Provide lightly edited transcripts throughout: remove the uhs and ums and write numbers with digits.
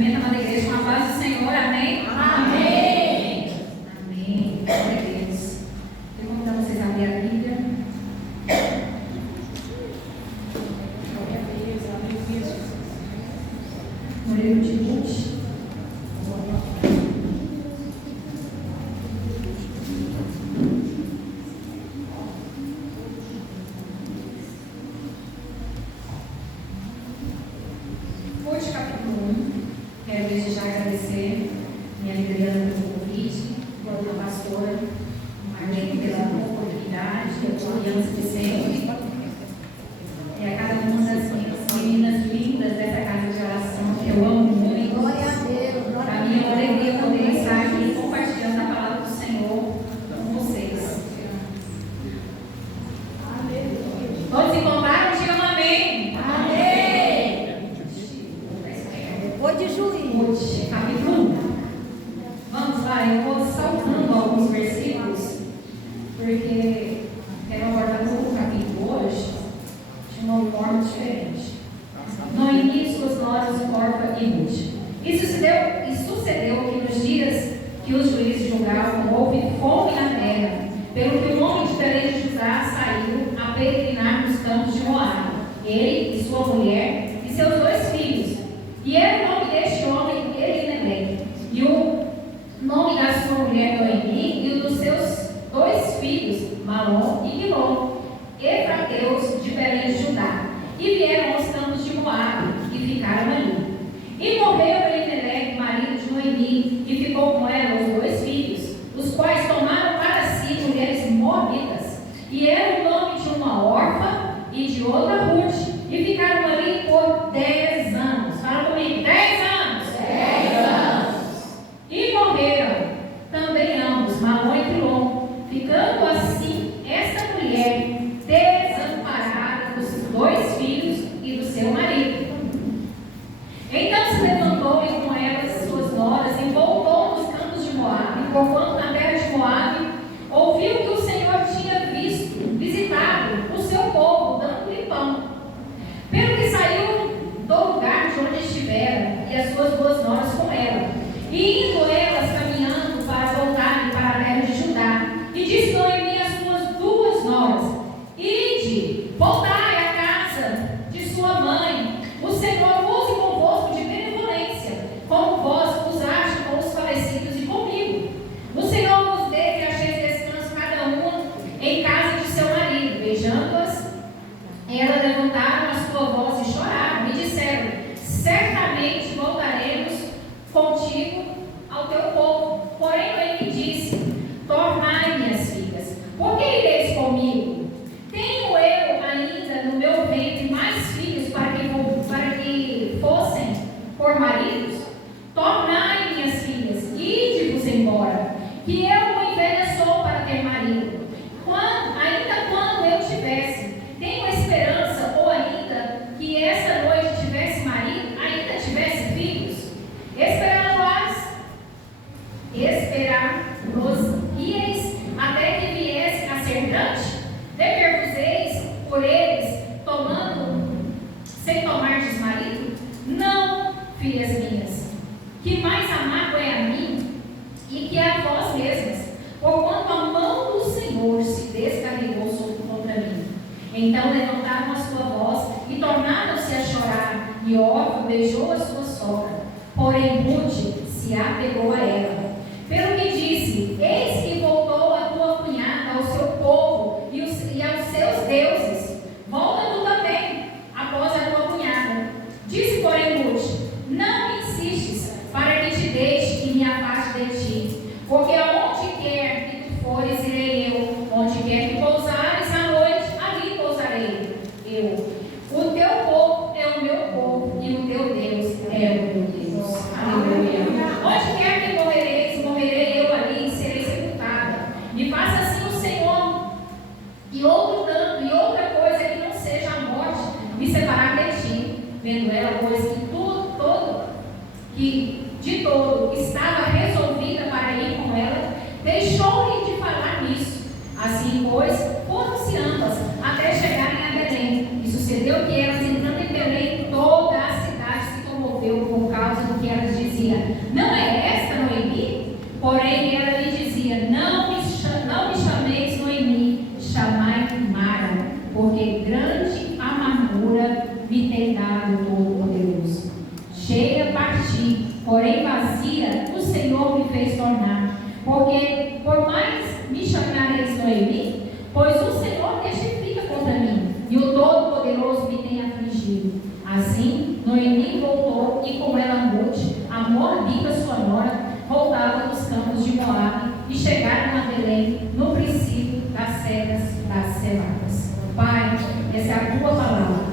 cumprimenta a amada igreja com a paz do Senhor. Amém? Amém. Amém. Glória a Deus. Eu vou convidar vocês a abrir a Bíblia. Glória a Deus. Aleluia, Jesus. No livro de Ruth. Ruth, capítulo 1. Quero desde já agradecer minha liderana pelo convite, a pastora Marlene pela oportunidade, a aliança de sempre. E a cada uma das meninas lindas dessa casa de oração, que eu amo muito. Glória a Deus. Para mim é uma alegria poder estar aqui compartilhando a palavra do Senhor com vocês. Aleluia. Todos encontraram? Digam amém. Amém. Depois de Julinho. Ruth, capítulo 1. Vamos lá, eu vou saltando alguns versículos, porque quero abordar todo o capítulo hoje de uma forma diferente. Noemi, suas noras, Orfa e Ruth. E sucedeu que nos dias que os juízes julgavam, houve fome na terra, pelo que o homem de Belém de Judá saiu a peregrinar nos campos de Moabe, ele e sua mulher e seus 2 filhos. E era o nome deste homem Elimelec, e o nome da sua mulher Noemi, e o dos seus 2 filhos, Malom e Quilom, efrateus de Belém de Judá. E vieram aos campos de Moabe, e ficaram ali. E morreu Elimelec, marido de Noemi, e ficou com ela os 2 filhos, os quais tomaram para si mulheres moabitas. E era o nome de uma órfã e de outra Ruth, e ficaram ali por 10 anos. Fala comigo, 10 anos. 10 anos. E morreram também ambos, Malom e Quilom, ficando assim esta mulher desamparada dos 2 filhos e do seu marido. Então se levantou e com elas suas noras e voltou nos campos de Moabe, porquanto na terra de Moabe ouviu que o Senhor tinha visitado o seu povo, dando-lhe pão. Pelo que saiu do lugar de onde estivera, e as suas 2 noras com ela, e indo elas caminhando para voltarem para a terra de Judá, e disse Noemi às suas 2 noras: Ide, voltai à casa de sua mãe, o Senhor use convosco de benevolência, como vós usaste com os falecidos e comigo. O Senhor vos dê que acheis descanso cada uma em casa de seu marido. Beijando-as, elas levantaram a sua voz e choraram, e disseram: certamente voltaremos contigo ao teu povo. Porém Noemi disse: tornai, minhas filhas, por que ireis comigo? Tenho eu ainda no meu ventre mais filhos para que fossem por maridos? Tornai, minhas filhas, ide-vos embora, que eu não envelheçou para ter marido. Ainda quando eu tivesse, tenho esperança, ou ainda que essa noite tivesse marido, ainda tivesse filhos? Esperar-nos-ieis até que viesse a ser grande? Dever-vos-eis por eles, sem tomardes marido? Não, filhas minhas, que mais a mágoa é a mim e que a vós mesmas, porquanto a mão do Senhor se descarregou contra mim. Então levantaram a sua voz e tornaram-se a chorar, e Orfa beijou a sua sogra. Porém Ruth se apegou a ela, pelo que disse: eis que voltou a tua cunhada ao seu povo e aos seus deuses. Volta tu também após a tua cunhada. Disse, porém, Ruth: não me insistes para que te deixe e me afaste de ti, porque aonde quer que tu fores, irei eu, onde quer que pousares à noite, ali pousarei eu. O teu povo é o meu povo, e o teu Deus é o meu Deus. Aleluia. Onde quer que morrereis, morrerei eu ali e serei sepultada. E faça assim o Senhor, e outro tanto, e outra coisa que não seja a morte, me separar de ti. Vendo ela, pois, que de todo estava resolvida para ir com ela, deixou-lhe de falar nisso. Assim, pois, foram-se ambas até chegarem a Belém. E sucedeu que elas, entrando em Belém, toda a cidade se comoveu por causa do que elas Assim, Noemi voltou e com ela Ruth, a moabita sua nora, voltava dos campos de Moabe e chegaram a Belém no princípio das cegas das celadas. Pai, essa é a tua palavra.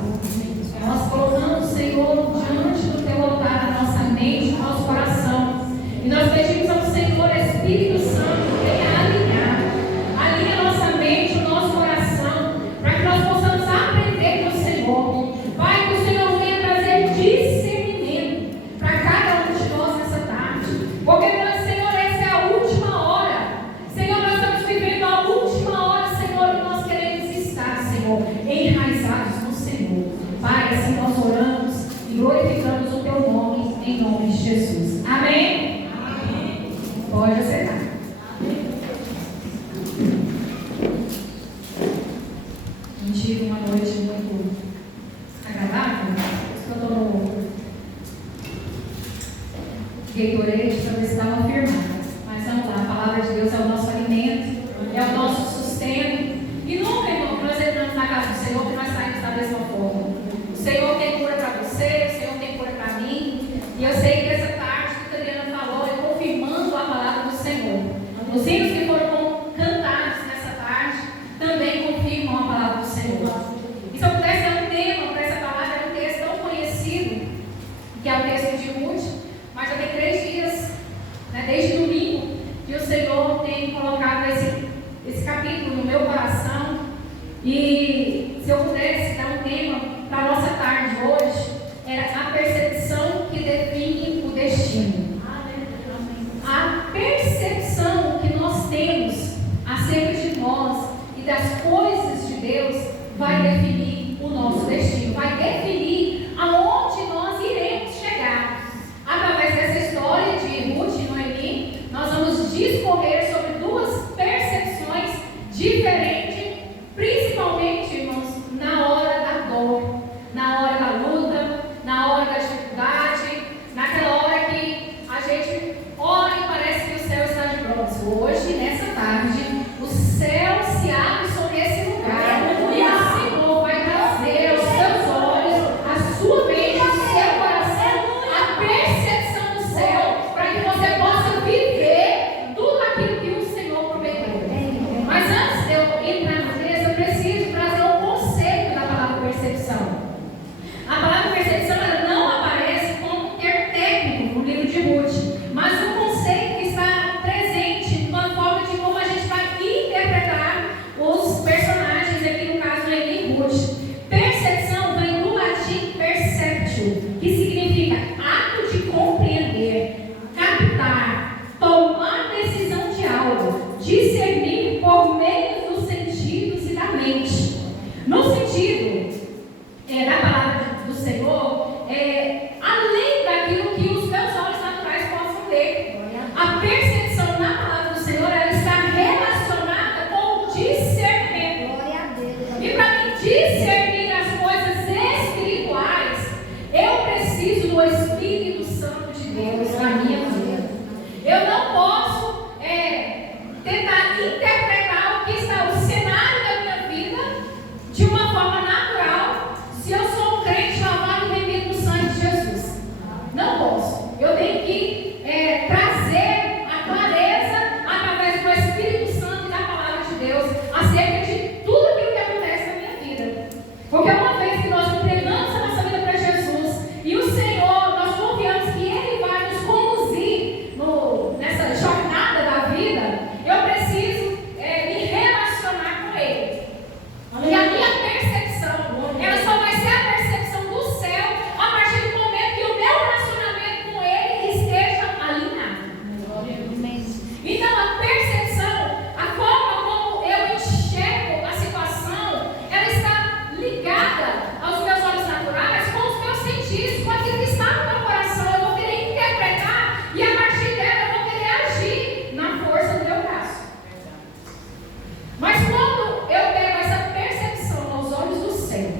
Nós colocamos, Senhor, diante do teu altar a nossa mente, o nosso coração. E nós pedimos ao Senhor, Espírito Santo, venha alinha a nossa mente, o nosso coração, para que nós possamos aprender com o Senhor. Pai, que o Senhor venha trazer discernimento para cada um de nós nessa tarde. Porque, Senhor, essa é a última hora. Senhor, nós estamos vivendo a última hora, Senhor, e nós queremos estar, Senhor, enraizados no Senhor. Pai, assim nós oramos e glorificamos o teu nome, em nome de Jesus. Amém? Amém. Pode acertar. Tive uma noite muito agradável, eu estou no Gatorade para ver se dá uma firmada. Mas vamos lá, a palavra de Deus é o nosso alimento, é o nosso sustento. E nunca, irmão, que nós entramos na casa do Senhor, que nós saímos da mesma forma. O Senhor tem cura para você, o Senhor tem cura para mim. E eu sei que essa tarde que a Adriana falou é confirmando a palavra do Senhor. Os hinos que foram cantados nessa tarde também confirmam a palavra do Senhor. E se eu pudesse dar um tema para essa palavra, é um texto tão conhecido, que é o texto de Ruth, mas já tem 3 dias, né, desde domingo, que o Senhor tem colocado esse capítulo no meu coração. E se eu pudesse dar um tema para a nossa tarde hoje, era a percepção que define o destino. A percepção que nós temos acerca de nós e das coisas de Deus vai definir o nosso destino, vai definir aonde nós iremos chegar. Através dessa história de Ruth e Noemi, nós vamos discorrer sobre 2 percepções diferentes, principalmente, irmãos, na hora da dor, na hora da luta, na hora da dificuldade, naquela hora que a gente ora e parece que o céu está de bronze. Hoje, nessa tarde, o céu se abre sobre esse lugar e o Senhor vai trazer aos seus olhos, à sua mente, ao seu coração, a percepção do céu, para que você possa viver tudo aquilo que o Senhor prometeu. Mas antes de eu entrar no texto, eu preciso trazer um conceito da palavra percepção. A palavra percepção ela não aparece como um termo técnico no livro de Ruth, mas um conceito que está presente na forma de como a gente vai interpretar os personagens aqui, no caso Noemi e Ruth. Percepção vem do latim perceptio, que significa ato de compreender, captar, tomar decisão de algo, discernir por meio dos sentidos e da mente. No sentido da palavra do Senhor, além daquilo que os meus olhos naturais possam ver. A percepção na palavra do Senhor, ela está relacionada com o discernimento. E para mim discernir as coisas espirituais, eu preciso do Espírito Santo de Deus na minha vida. Eu não posso tentar interpretar o que está o cenário da minha vida de uma forma natural, se eu sou um crente lavado e remido no sangue de Jesus. Não posso. Eu tenho que trazer a clareza através do Espírito Santo e da palavra de Deus acerca de tudo aquilo que acontece na minha vida. Porque uma vez que nós entregamos a nossa vida para Jesus e o Senhor, nós confiamos que Ele vai nos conduzir nessa jornada da vida, eu preciso me relacionar com Ele. E a minha percepção, ela só vai ser a percepção do céu a partir do momento que o meu relacionamento com Ele esteja alinhado. Então a percepção, a forma como eu enxergo a situação, ela está ligada aos meus olhos naturais com os meus sentidos, com aquilo que está no meu coração. Eu vou querer interpretar e a partir dela eu vou querer agir na força do meu braço. Mas quando eu pego essa percepção aos olhos do céu,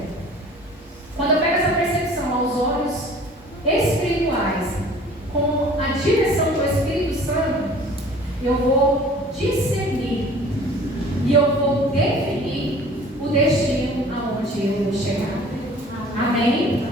quando eu pego essa percepção aos olhos espirituais, com a direção do Espírito Santo, eu vou discernir e eu vou definir o destino aonde eu vou chegar. Amém?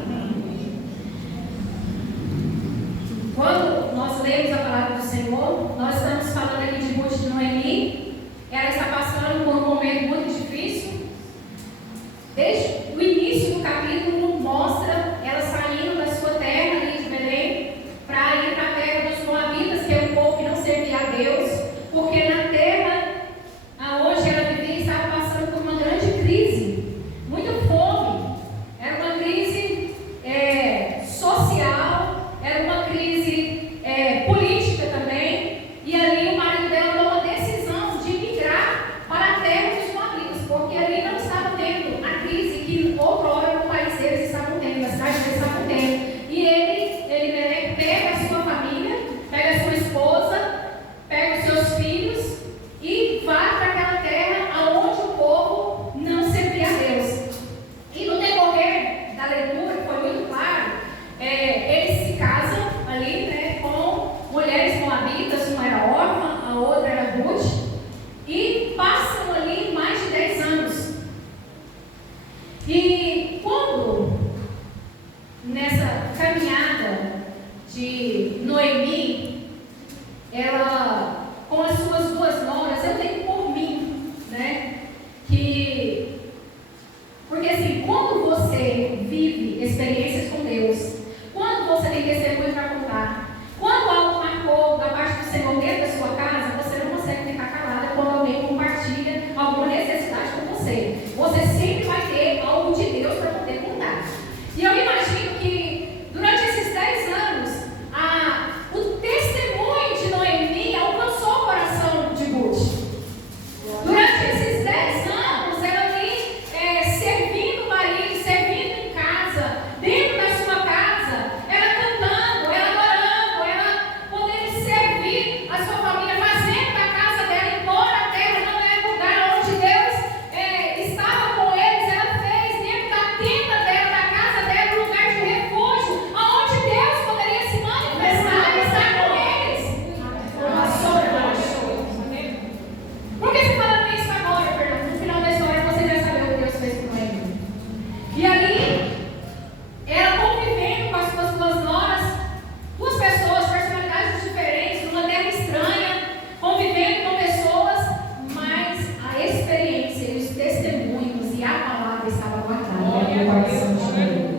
no coração de Noemi.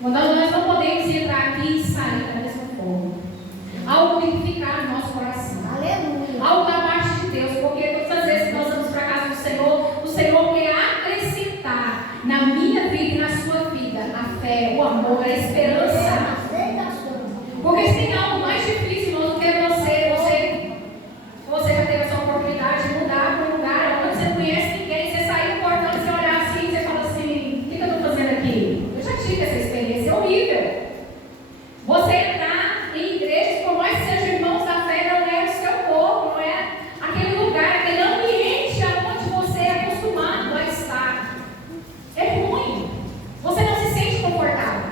Nós não podemos entrar aqui e sair da mesma forma. Algo tem que ficar no nosso coração. Aleluia. Algo da parte de Deus, porque todas as vezes que nós vamos para a casa do Senhor, o Senhor quer acrescentar na minha vida e na sua vida a fé, o amor, a esperança. Porque se tem algo mais difícil, irmão, do que você já teve essa oportunidade de mudar para um lugar onde você não conhece ninguém, você sair do portão e você olhar assim, você fala assim, o que eu estou fazendo aqui? Eu já tive essa experiência, é horrível. Você entrar em igrejas, por mais que sejam irmãos da fé, não é o seu povo, não é aquele lugar, aquele ambiente onde você é acostumado a estar. É ruim. Você não se sente confortável.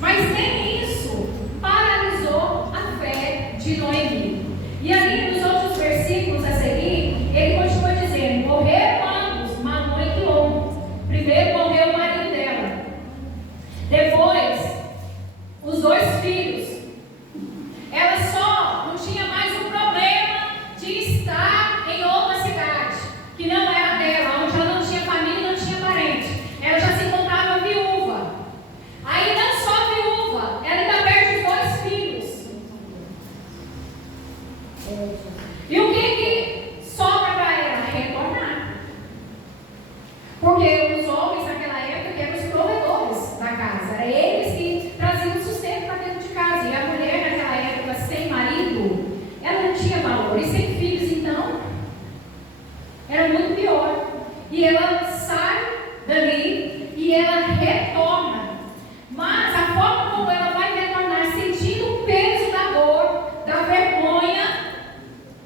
Mas nem isso paralisou a fé de Noemi. E ali nos outros versículos a seguir, ele continua dizendo: morreram ambos, Malom e Quilom. Primeiro morreu o marido dela. Depois, os dois filhos. Ela só não tinha mais o problema de estar em outra cidade, que não era dela, onde ela não tinha família e não tinha parente. Ela já se encontrava viúva. Aí não só viúva, ela ainda perde os dois filhos. E o que sobra para ela? Retornar. Porque os homens naquela época eram os provedores da casa. Era eles que traziam o sustento para dentro de casa. E a mulher naquela época, sem marido, ela não tinha valor. E sem filhos, então, era muito pior. E ela sai dali e ela retorna. Mas a forma como ela vai retornar, sentindo o peso da dor, da vergonha,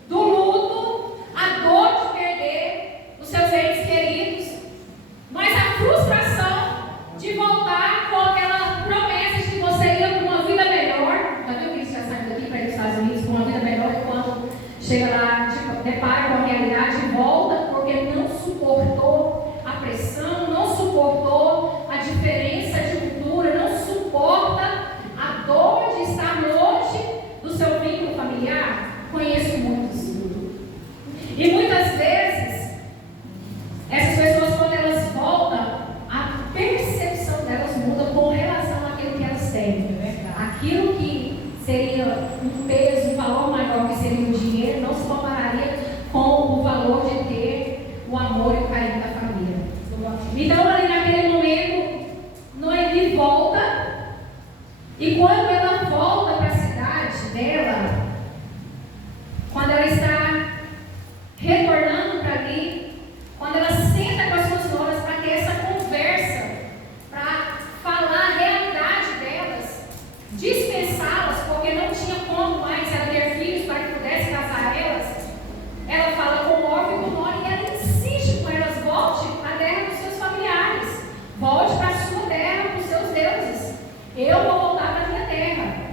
do luto, a dor de perder os seus entes queridos, mas a frustração de voltar com aquela promessa de que você ia para uma vida melhor. Já viu que eles já saem daqui para ir para os Estados Unidos com uma vida melhor, e quando chega lá, depara com a realidade e volta, porque não suportou a pressão, não suportou a diferença de cultura, não suporta a dor de estar longe do seu vínculo familiar. Conheço muitos. E muitas vezes, essas pessoas, quando elas voltam, a percepção delas muda com relação àquilo que elas têm. Aquilo que seria um peso, um valor maior, que seria o dinheiro, não se compararia com o valor de ter o amor e o carinho da família. Então, ali naquele momento, Noemi volta, e quando ela volta para a cidade dela, quando ela está retornando para ali, quando ela senta com as suas noras para ter essa conversa, para falar a realidade delas, dispensá-las, porque não tinha como mais ela ter filhos para que pudesse casar elas, ela fala com o órfão e com o nora, e ela insiste com elas: volte à terra dos seus familiares, volte para a sua terra, para os seus deuses. Eu vou voltar para a minha terra.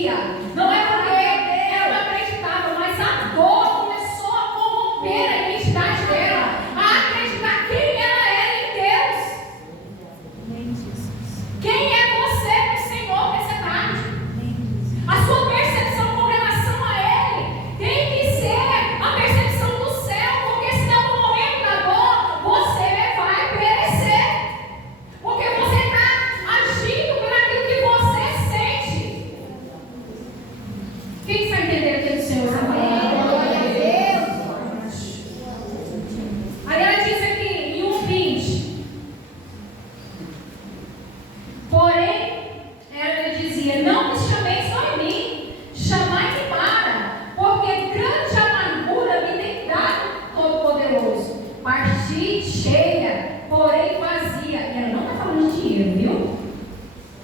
fazia, não é porque ela não acreditava, mas a dor começou a corromper a identidade dela, a acreditar quem ela era em Deus. Quem é você no Senhor nessa tarde? A sua percepção com relação a Ele tem que ser a percepção do céu, porque senão no momento da dor você vai perecer, porque você está agindo por aquilo que você sente. Quem está entendendo o que o Senhor está falando? Aí ela diz aqui em 1:20, porém, ela dizia, não me chameis só em mim, chamai-me para, porque grande amargura me tem dado Todo-Poderoso. Parti cheia, porém vazia. E ela não está falando de dinheiro, viu?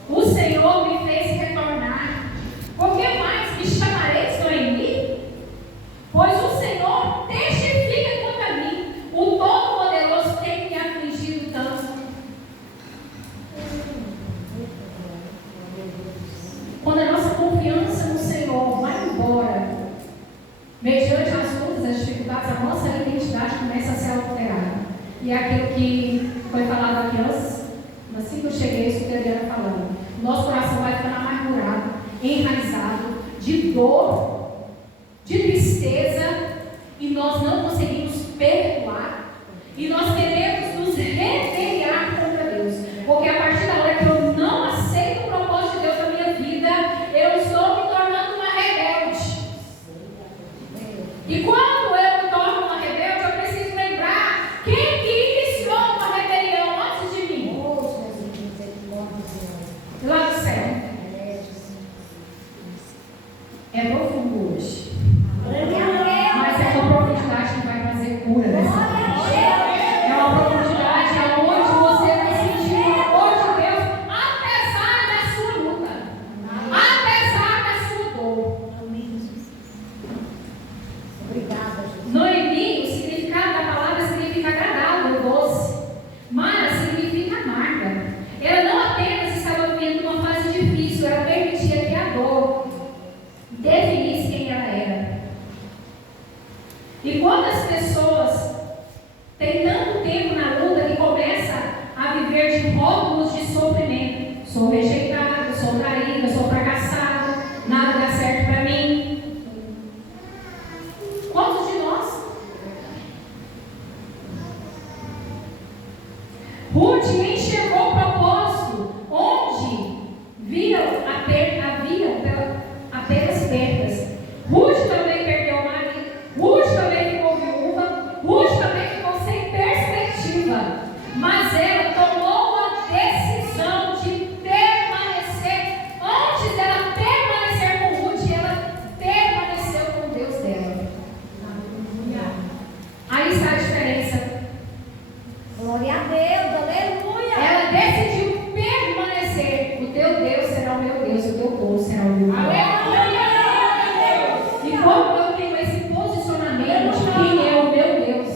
O Senhor me fez retornar. Por que mais me chamareis só em mim? Pois o Senhor testifica contra mim. O Todo-Poderoso tem me afligido tanto. Quando a nossa confiança no Senhor vai embora, mediante as lutas, as dificuldades, a nossa identidade começa a ser alterada. E é aquilo que foi falado aqui antes, assim que eu cheguei, isso que a Adriana falando. Nosso coração vai ficando amargurado, enraizado, de dor, de tristeza, e nós não conseguimos perdoar. E nós queremos nos rebeliar contra Deus. Porque a partir da hora que eu não aceito o propósito de Deus na minha vida, eu estou me tornando uma rebelde. E quando eu me torno uma rebelde, eu preciso lembrar quem que iniciou uma rebelião antes de mim. Lá do céu. É profundo hoje. Mas é uma profundidade que vai trazer cura nessa tarde. É uma profundidade onde você vai sentir o amor de Deus, apesar da sua luta, apesar da sua dor. Noemi, o significado da palavra significa agradável, doce. Mara significa amarga. Ela não apenas estava vivendo uma fase difícil, ela permitia que a dor definisse quem ela era. E quando as pessoas têm tanto tempo na luta que começa a viver de rótulos de sofrimento, sou rejeitado, sou traído, sou fracassado, nada dá certo para mim. Quantos de nós? Ruth enxergou o propósito, onde havia apenas perdas. Ruth também perdeu o marido, Ruth também ficou viúva, Ruth também ficou sem perspectiva, mas ela tomou a decisão de permanecer. Antes dela permanecer com Ruth, ela permaneceu com Deus dela. Aí está a diferença. Glória a Deus, aleluia. Ela decidiu permanecer. O teu Deus será o meu Deus, o teu povo será o meu povo. Aleluia. E como eu tenho esse posicionamento de quem é o meu Deus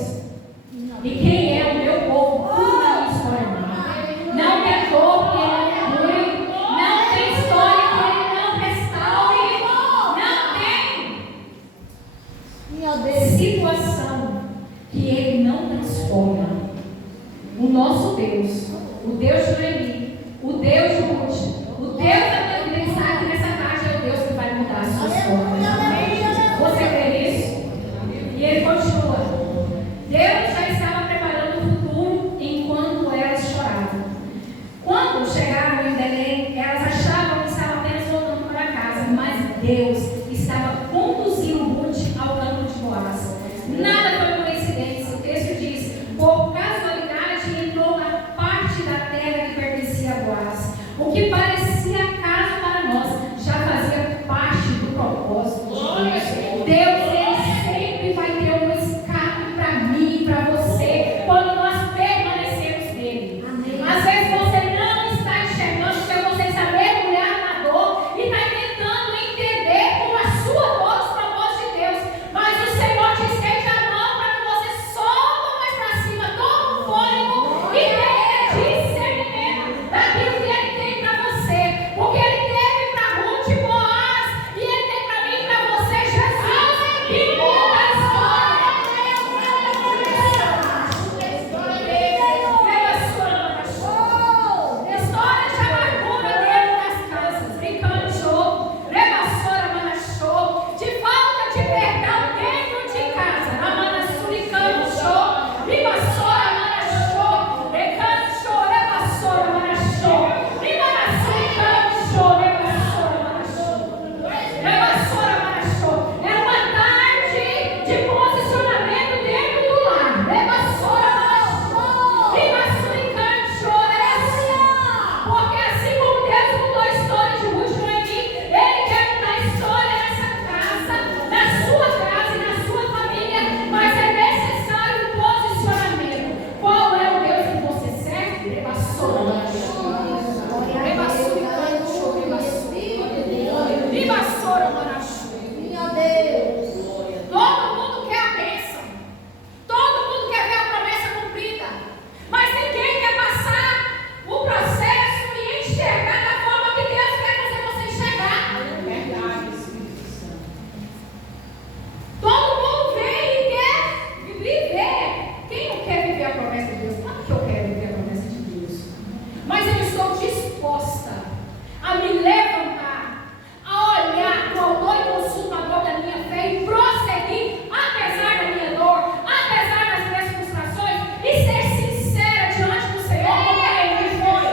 e quem é o meu povo, tudo na minha história. Não tem dor que ele não cure, não tem história que ele não restaure, não tem situação que ele não transforma. O nosso Deus, o Deus de Noemi, o Deus de Ruth, o Deus da minha vida, ele sabe que nessa tarde é o Deus que vai mudar as suas formas. Você crê nisso? E ele continua. Deus já estava preparando o futuro enquanto elas choravam. Quando chegaram em Belém, elas achavam que estavam apenas voltando para casa, mas Deus estava conduzindo Ruth ao campo de Boaz. Nada foi coincidência. O texto diz: por casualidade entrou na parte da terra que pertencia a Boaz. O que parecia acaso para nós já fazia parte do propósito de Deus. Deus, ele sempre vai ter um escape para mim e para você quando nós permanecemos nele. Amém. Às vezes você não está enxergando porque você está mergulhado na dor e está tentando entender com a sua dor os propósitos de Deus. Mas Meu Deus. Todo mundo quer a bênção. Todo mundo quer ver a promessa cumprida. Mas ninguém quer passar o processo e enxergar da forma que Deus quer fazer você enxergar. Verdade, Espírito Santo. Todo mundo vem e quer viver. Quem não quer viver a promessa de Deus? Claro que eu quero viver a promessa de Deus. Mas eu estou disposta a me levantar, a olhar para o autor e consumador da minha fé e prosseguir, apesar da minha dor, apesar das minhas frustrações, e ser sincera diante do Senhor, como Noemi foi.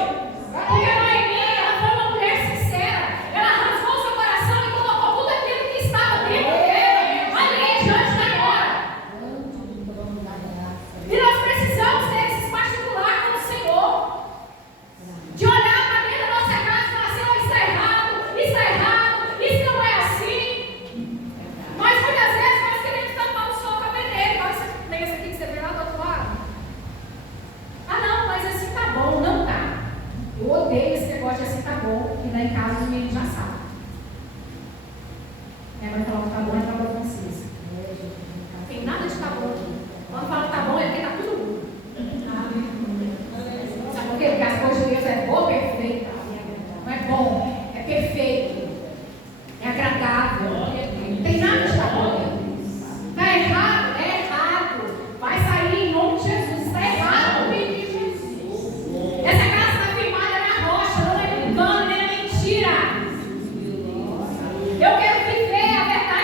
Porque Noemi, ela foi uma mulher sincera. Ela rasgou seu coração e colocou tudo aquilo que estava dentro dela ali diante da hora. E nós precisamos ter esse particular com o Senhor. De olhar para dentro da nossa casa e falar assim: oh, isso está errado, isso não é assim. Mas muitas vezes nós queremos tampar o sol com a peneira. Olha esse aqui que você vê lá do outro lado. Ah, não, mas assim tá bom, não tá. Eu odeio esse negócio de assim tá bom, que lá em casa os meninos já sabem. Minha mãe falou que tá bom, é para francês. Não tem nada de tá bom aqui. Quando fala que tá bom, é porque tá tudo bom. Sabe por quê? Porque as coisas de Deus é boa, perfeita. Não é bom, é perfeito. É agradável. Não tem nada de estar bom. Está errado? É errado. Vai sair em nome de Jesus. Está errado no nome de Jesus. Essa casa está firmada na rocha, não é engano, nem é mentira. Eu quero viver a verdade.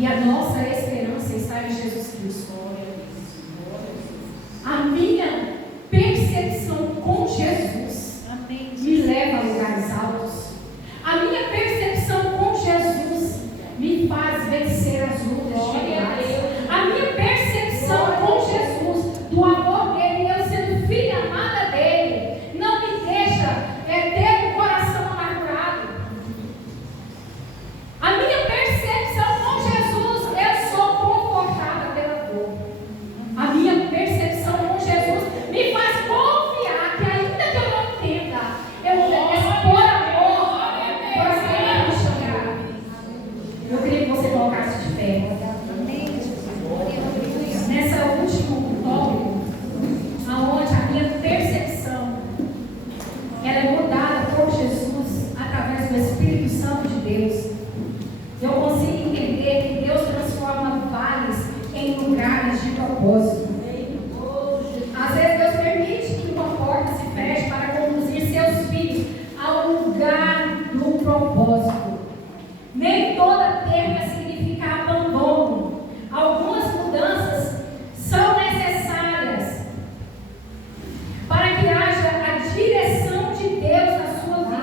E a nossa esperança está em Jesus Cristo. A minha percepção com Jesus me leva a lugares altos. A minha percepção com Jesus me faz vencer as lutas diárias. A minha percepção com Jesus, do amor dele, eu sendo filha amada dele, não me deixa ter um coração amargurado. A minha percepção com Jesus, eu sou confortada pela dor. A minha percepção com Jesus me faz confiar que ainda que eu não entenda, eu vou por amor, por aquele que me chegar. Eu queria que você colocasse de pé. Nessa último tópico, aonde a minha percepção ela é mudada por Jesus através do Espírito Santo de Deus, eu consigo entender que Deus transforma vales em lugares de propósito. Às vezes Deus permite que uma porta se feche para conduzir seus filhos ao lugar do propósito. Nem toda perda significa abandono. Algumas mudanças são necessárias para que haja a direção de Deus na sua vida.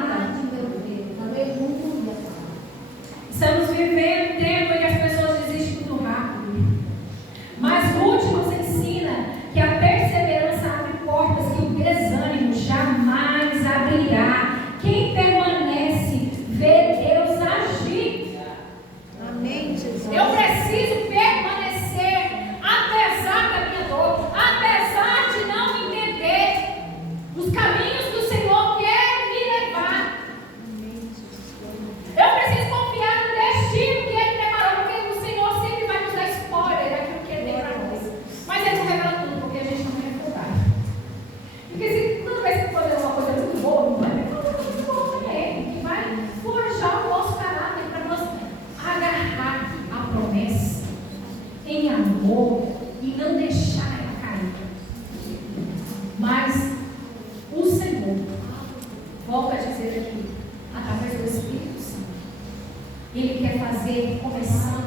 Estamos vivendo um tempo em que as pessoas desistem muito rápido. Mas Ruth nos ensina que a perseverança abre portas que o desânimo jamais abrirá. Quem permanece vê Deus agir. Eu preciso permanecer apesar da minha dor, apesar de não entender os caminhos que o Senhor quer me levar. Eu preciso confiar no destino que Ele preparou, porque o Senhor sempre vai nos dar spoiler daquilo que Ele tem para nós. Mas Ele não revela tudo, porque a gente não tem dificuldade. Porque se toda vez que for uma coisa muito boa, não vai ter uma coisa muito boa também, que vai forjar o nosso caráter para nós agarrar a promessa em amor e não deixar ela cair. Mas o Senhor, volta a dizer aqui, através do Espírito Santo, Ele quer fazer, começando